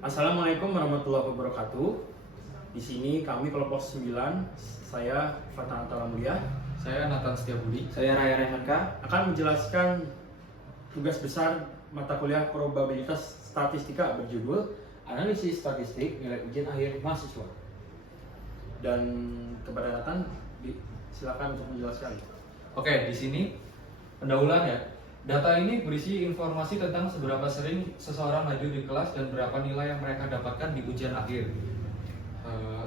Assalamualaikum warahmatullahi wabarakatuh. Di sini kami kelompok 9, saya Fatah Antara Mulia, Saya Nathan Setiabudi. Saya Raya Rehanka. akan menjelaskan tugas besar mata kuliah probabilitas statistika berjudul Analisis Statistik Nilai Ujian Akhir Mahasiswa. Dan kepada Nathan, silakan untuk menjelaskan. Oke, di sini pendahuluan ya. Data ini berisi informasi tentang seberapa sering seseorang hadir di kelas dan berapa nilai yang mereka dapatkan di ujian akhir.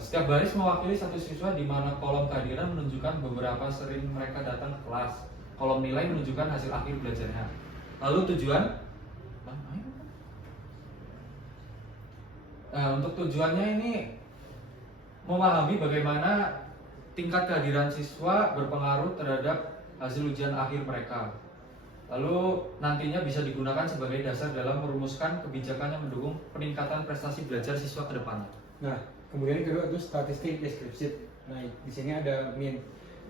Setiap baris mewakili satu siswa, di mana kolom kehadiran menunjukkan beberapa sering mereka datang ke kelas. Kolom nilai menunjukkan hasil akhir belajarnya. Lalu tujuan? Untuk tujuannya ini memahami bagaimana tingkat kehadiran siswa berpengaruh terhadap hasil ujian akhir mereka. Lalu nantinya bisa digunakan sebagai dasar dalam merumuskan kebijakan yang mendukung peningkatan prestasi belajar siswa ke depannya. Nah, kemudian yang kedua itu statistik deskripsi. Nah, di sini ada min.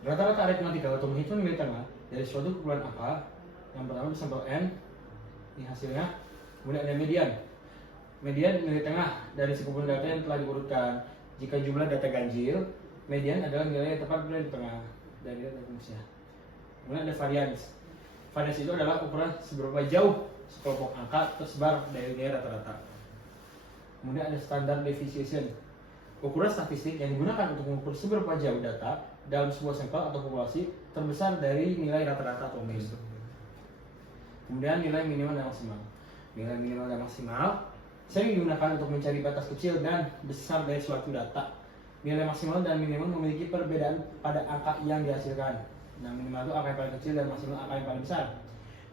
Rata-rata aritmatika atau menghitung nilai tengah dari suatu kumpulan angka. Yang pertama itu sampel n, ini hasilnya. Kemudian ada median. Median nilai tengah dari sekumpulan data yang telah diurutkan. Jika jumlah data ganjil, median adalah nilai yang tepat berada di tengah dari data manusia. Kemudian ada varians. Varians itu adalah ukuran seberapa jauh sekelompok angka tersebar dari nilai rata-rata. Kemudian ada standard deviation, ukuran statistik yang digunakan untuk mengukur seberapa jauh data dalam sebuah sampel atau populasi terbesar dari nilai rata-rata atau mean. Kemudian nilai minimal dan maksimal. Nilai minimal dan maksimal sering digunakan untuk mencari batas kecil dan besar dari suatu data. Nilai maksimal dan minimal memiliki perbedaan pada angka yang dihasilkan. Nah, minimal itu angka yang paling kecil dan maksimal angka yang paling besar.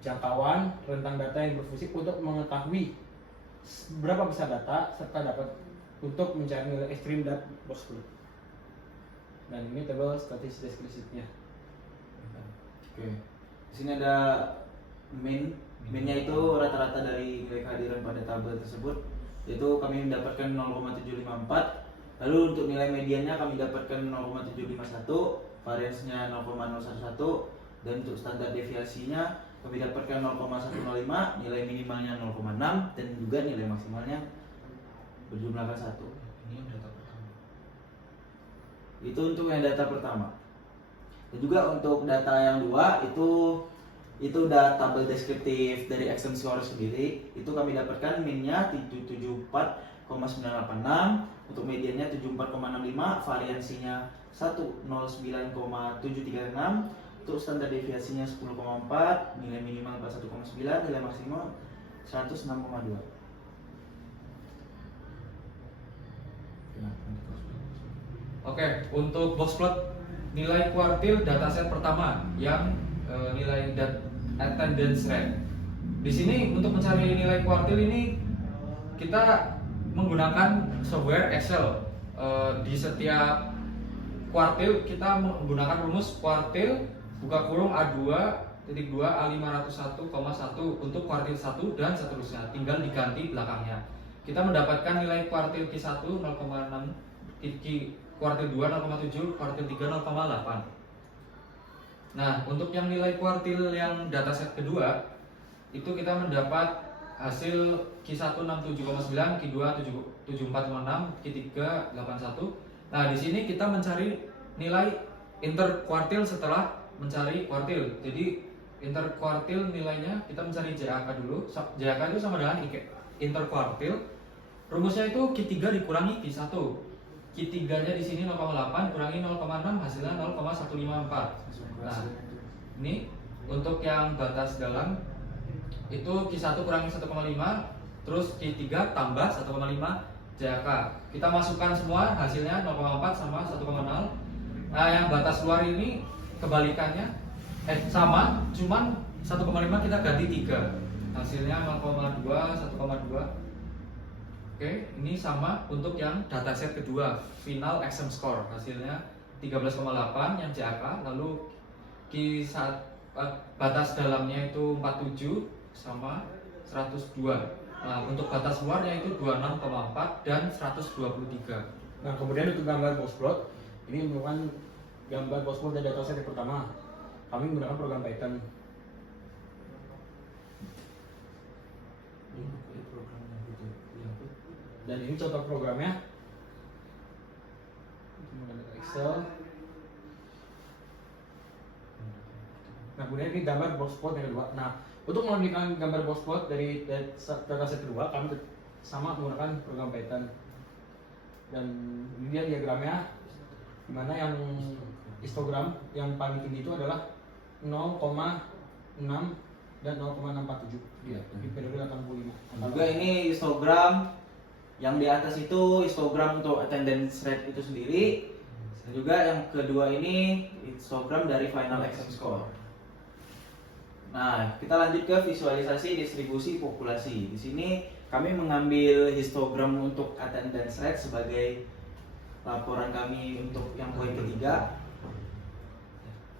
Jangkauan rentang data yang berfungsi untuk mengetahui berapa besar data serta dapat untuk mencari nilai ekstrim dan box plot. Dan ini tabel statistik deskripsinya. Oke. Di sini ada min. Minnya itu rata-rata dari nilai kehadiran pada tabel tersebut. Yaitu kami mendapatkan 0,754. Lalu untuk nilai mediannya kami dapatkan 0,751, variansnya 0,011, dan untuk standar deviasinya kami dapatkan 0,105, nilai minimalnya 0,6, dan juga nilai maksimalnya berjumlahkan 1. Ini yang data pertama. Itu untuk yang data pertama. Dan juga untuk data yang dua itu udah tabel deskriptif dari Excel score sendiri. Itu kami dapatkan minnya 74,986, untuk mediannya 74,65, variansinya 109,736, untuk standar deviasinya 10,4, nilai minimal 41,9, nilai maksimal 106,2. Oke, untuk box plot nilai kuartil dataset pertama yang nilai attendance rate. Di sini untuk mencari nilai kuartil ini kita menggunakan software Excel. Di setiap kuartil kita menggunakan rumus kuartil buka kurung A2.2 A501,1 untuk kuartil 1 dan seterusnya, tinggal diganti belakangnya. Kita mendapatkan nilai kuartil Q1 0,6, kuartil 2 0,7, kuartil 3 0,8. Nah, untuk yang nilai kuartil yang dataset kedua itu kita mendapat hasil Q1 67,9, Q2 74,6, Q3 81. Nah, di sini kita mencari nilai interkuartil setelah mencari kuartil. Jadi interkuartil nilainya kita mencari JAK dulu. JAK itu sama dengan interkuartil. Rumusnya itu Q3 dikurangi Q1. Q3-nya di sini 0,8 kurangi 0,6 hasilnya 0,154. Nah, ini untuk yang batas dalam itu Q1 kurangi 1,5, terus Q3 tambah 1,5 JAK. Kita masukkan semua hasilnya 0,4 sama 1,0. Nah, yang batas luar ini kebalikannya sama, cuman 1,5 kita ganti 3. Hasilnya 0,2, 1,2. Oke, ini sama untuk yang dataset kedua, final exam score. Hasilnya 13,8 yang JAK, lalu batas dalamnya itu 47 sama 102. Nah, untuk batas luarnya itu 26,4 dan 123. Nah, kemudian untuk gambar box plot, ini merupakan gambar box plot dari dataset yang pertama. Kami menggunakan program Python. Dan ini contoh programnya. Menggunakan Excel. Nah, kemudian ini gambar box plot yang kedua. Nah, untuk memberikan gambar box plot dari dataset kedua, kami sama menggunakan program Python. Dan ini dia diagramnya, dimana yang histogram yang paling tinggi itu adalah 0,6 dan 0,647 di periode 85. Juga ini histogram yang di atas itu histogram untuk attendance rate itu sendiri. Dan juga yang kedua ini histogram dari final exam score. Nah, kita lanjut ke visualisasi distribusi populasi. Di sini kami mengambil histogram untuk attendance rate sebagai laporan kami untuk yang poin ketiga.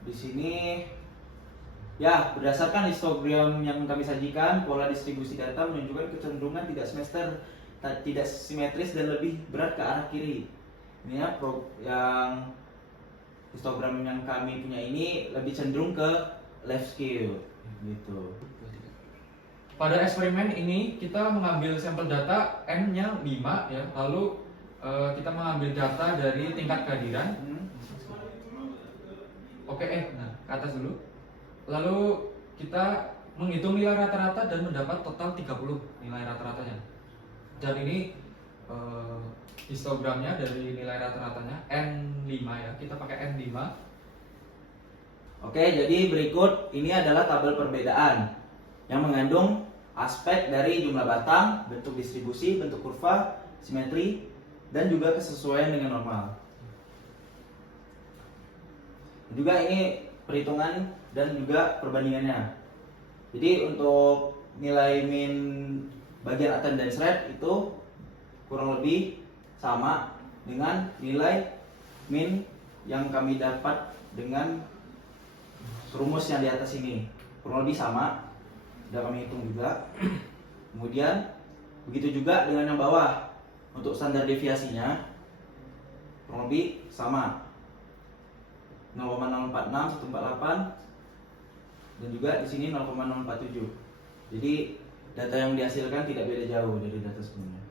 Di sini ya, berdasarkan histogram yang kami sajikan, pola distribusi data menunjukkan kecenderungan tidak simetris dan lebih berat ke arah kiri. Ini ya, yang histogram yang kami punya ini lebih cenderung ke left scale gitu. Pada eksperimen ini kita mengambil sampel data N-nya 5 ya. Lalu kita mengambil data dari tingkat kehadiran. Oke, nah, ke atas dulu. Lalu kita menghitung nilai rata-rata dan mendapat total 30 nilai rata-ratanya. Dan ini histogramnya dari nilai rata-ratanya N5 ya. Kita pakai N5. Oke, jadi berikut ini adalah tabel perbedaan yang mengandung aspek dari jumlah batang, bentuk distribusi, bentuk kurva, simetri, dan juga kesesuaian dengan normal. Juga ini perhitungan dan juga perbandingannya. Jadi untuk nilai min bagian attendance rate itu kurang lebih sama dengan nilai min yang kami dapat dengan rumus yang di atas ini. Kurang lebih sama, sudah kami hitung juga. Kemudian begitu juga dengan yang bawah. Untuk standar deviasinya kurang lebih sama, 0,046 148, dan juga di sini 0,047. Jadi data yang dihasilkan tidak beda jauh dari data sebelumnya.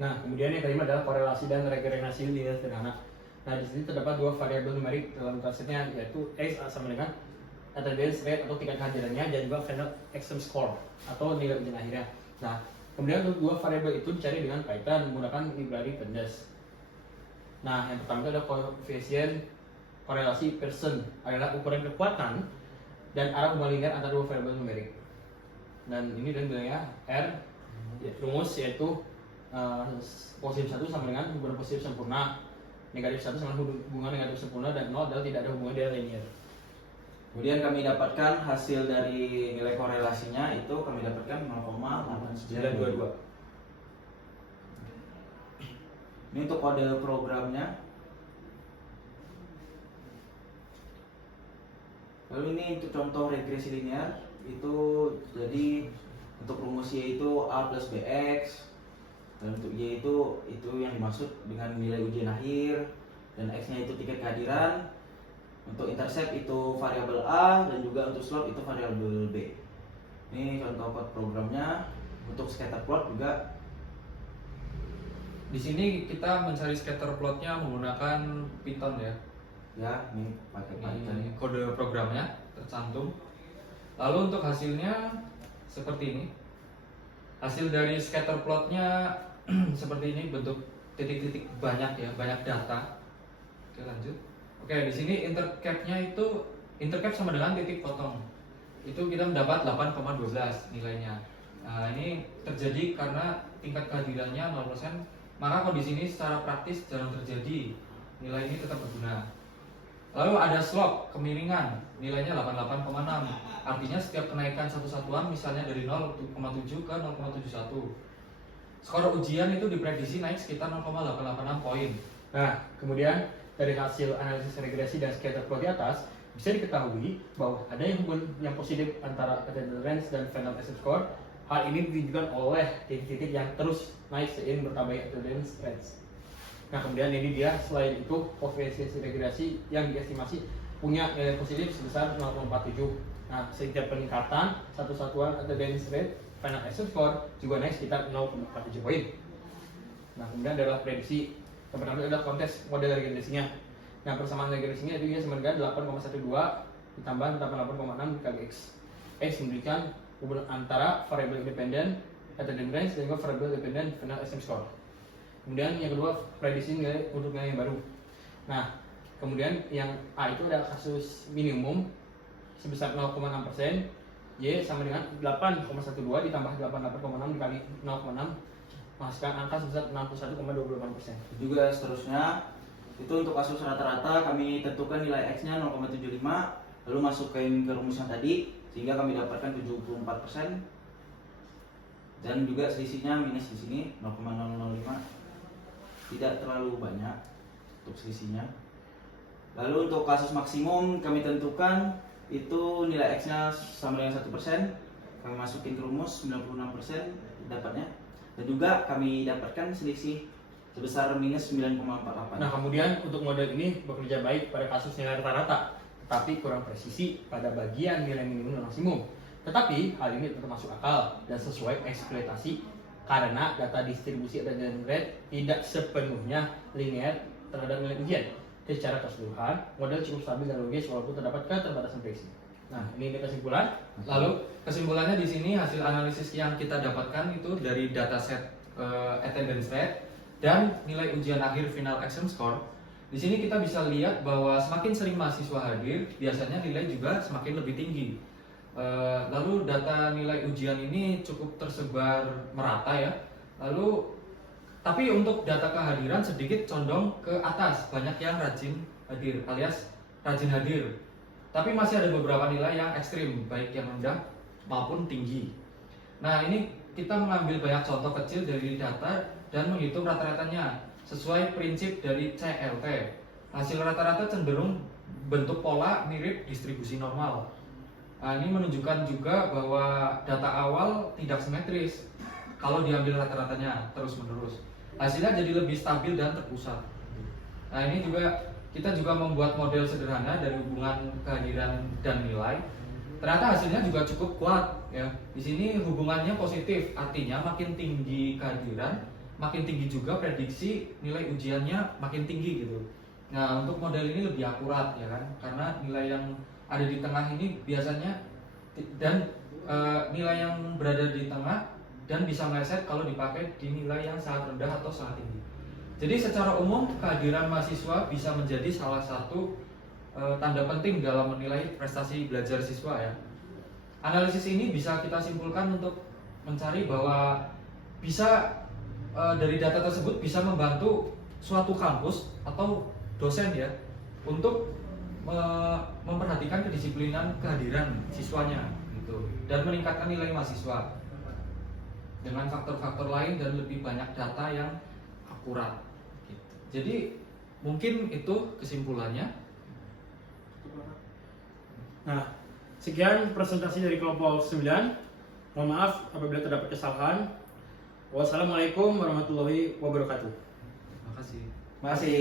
Nah, kemudian yang kelima adalah korelasi dan regenerasi linear sederhana. Nah, di sini terdapat dua variabel numerik dalam datasetnya, yaitu X sama dengan attendance rate atau tingkat kehadirannya, dan juga final exam score atau nilai ujian akhirnya. Nah, kemudian untuk dua variabel itu dicari dengan Python menggunakan library pandas. Nah, yang pertama itu adalah koefisien korelasi Pearson, adalah ukuran kekuatan dan arah hubungan linear antara dua variabel numerik. Dan ini dan nilainya R, rumus yaitu positif 1 sama dengan hubungan positif sempurna, negatif 1 sama hubungan negatif sempurna, dan 0 adalah tidak ada hubungan dia linear. Kemudian kami dapatkan hasil dari nilai korelasinya itu kami dapatkan 0,8922. Ini untuk kode programnya. Lalu ini untuk contoh regresi linear itu, jadi untuk rumus Y itu A plus BX, dan untuk Y itu yang dimaksud dengan nilai ujian akhir, dan X nya itu tingkat kehadiran. Untuk intercept itu variabel A, dan juga untuk slope itu variabel B. Ini contoh code programnya. Untuk scatter plot juga. Di sini kita mencari scatter plotnya menggunakan Python ya. Ya, ini pakai Python. Ini kode programnya tercantum. Lalu untuk hasilnya seperti ini. Hasil dari scatter plotnya seperti ini, bentuk titik-titik banyak ya, banyak data. Oke, lanjut. Oke, di sini intercapnya itu intercap sama dengan titik potong. Itu kita mendapat 8,12 nilainya. Nah, ini terjadi karena tingkat kehadirannya 0%, maka kondisi ini secara praktis jarang terjadi. Nilai ini tetap berguna. Lalu ada slope, kemiringan, nilainya 88,6. Artinya setiap kenaikan satu satuan misalnya dari 0,7 ke 0,71. Skor ujian itu diprediksi naik sekitar 0,886 poin. Nah, kemudian dari hasil analisis regresi dan scatter plot di atas bisa diketahui bahwa ada yang positif antara attendance range dan final exam score. Hal ini ditunjukkan oleh titik-titik yang terus naik seiring bertambahnya attendance range. Nah, kemudian ini dia selain itu koefisien regresi yang diestimasi punya nilai positif sebesar 0,47. Nah, setiap peningkatan satu satuan attendance rate final exam score juga naik sekitar 0,47 poin. Nah, kemudian adalah prediksi. Yang pertama adalah kontes model regenerasinya. Nah, persamaan regenerasinya itu dia sama dengan 8,12 ditambah 88,6 dikali X. X memberikan hubungan antara variabel independen attendance range dan juga variabel independen final SM score. Kemudian yang kedua prediksi nilai untuk nilai yang baru. Nah, kemudian yang A itu ada kasus minimum sebesar 0,6%, Y sama dengan 8,12 ditambah 88,6 dikali 0,6 menghasilkan angka sebesar 61,28%. Juga seterusnya itu untuk kasus rata-rata kami tentukan nilai X nya 0,75 lalu masukin ke rumus yang tadi sehingga kami dapatkan 74% dan juga selisihnya minus di sini 0,005, tidak terlalu banyak untuk selisihnya. Lalu untuk kasus maksimum kami tentukan itu nilai X nya sama dengan 1%, kami masukin ke rumus 96% dapatnya, dan juga kami dapatkan selisih sebesar minus 9,48. Nah, kemudian untuk model ini bekerja baik pada kasus nilai rata-rata, tetapi kurang presisi pada bagian nilai minimum dan maksimum. Tetapi hal ini tetap masuk akal dan sesuai eksploitasi karena data distribusi attendance rate tidak sepenuhnya linear terhadap nilai ujian. Secara keseluruhan, model cukup stabil dan logis walaupun terdapat keterbatasan prediksi. Nah, ini kesimpulan. Lalu kesimpulannya di sini hasil analisis yang kita dapatkan itu dari dataset attendance rate dan nilai ujian akhir final exam score. Di sini kita bisa lihat bahwa semakin sering mahasiswa hadir, biasanya nilai juga semakin lebih tinggi. Lalu data nilai ujian ini cukup tersebar merata ya. Lalu tapi untuk data kehadiran sedikit condong ke atas, banyak yang rajin hadir alias rajin hadir. Tapi masih ada beberapa nilai yang ekstrim, baik yang rendah maupun tinggi. Nah, ini kita mengambil banyak contoh kecil dari data dan menghitung rata-ratanya sesuai prinsip dari CLT. Hasil rata-rata cenderung bentuk pola mirip distribusi normal. Nah, ini menunjukkan juga bahwa data awal tidak simetris kalau diambil rata-ratanya terus-menerus. Hasilnya jadi lebih stabil dan terpusat. Nah, ini juga kita juga membuat model sederhana dari hubungan kehadiran dan nilai. Ternyata hasilnya juga cukup kuat ya. Di sini hubungannya positif, artinya makin tinggi kehadiran, makin tinggi juga prediksi nilai ujiannya makin tinggi gitu. Nah, untuk model ini lebih akurat ya kan, karena nilai yang ada di tengah ini biasanya dan nilai yang berada di tengah dan bisa meleset kalau dipakai di nilai yang sangat rendah atau sangat tinggi. Jadi secara umum kehadiran mahasiswa bisa menjadi salah satu tanda penting dalam menilai prestasi belajar siswa ya. Analisis ini bisa kita simpulkan untuk mencari bahwa bisa dari data tersebut bisa membantu suatu kampus atau dosen ya untuk memperhatikan kedisiplinan kehadiran siswanya gitu dan meningkatkan nilai mahasiswa dengan faktor-faktor lain dan lebih banyak data yang akurat gitu. Jadi mungkin itu kesimpulannya. Nah, sekian presentasi dari kelompok 9. Mohon maaf apabila terdapat kesalahan. Wassalamualaikum warahmatullahi wabarakatuh. Terima kasih. Masih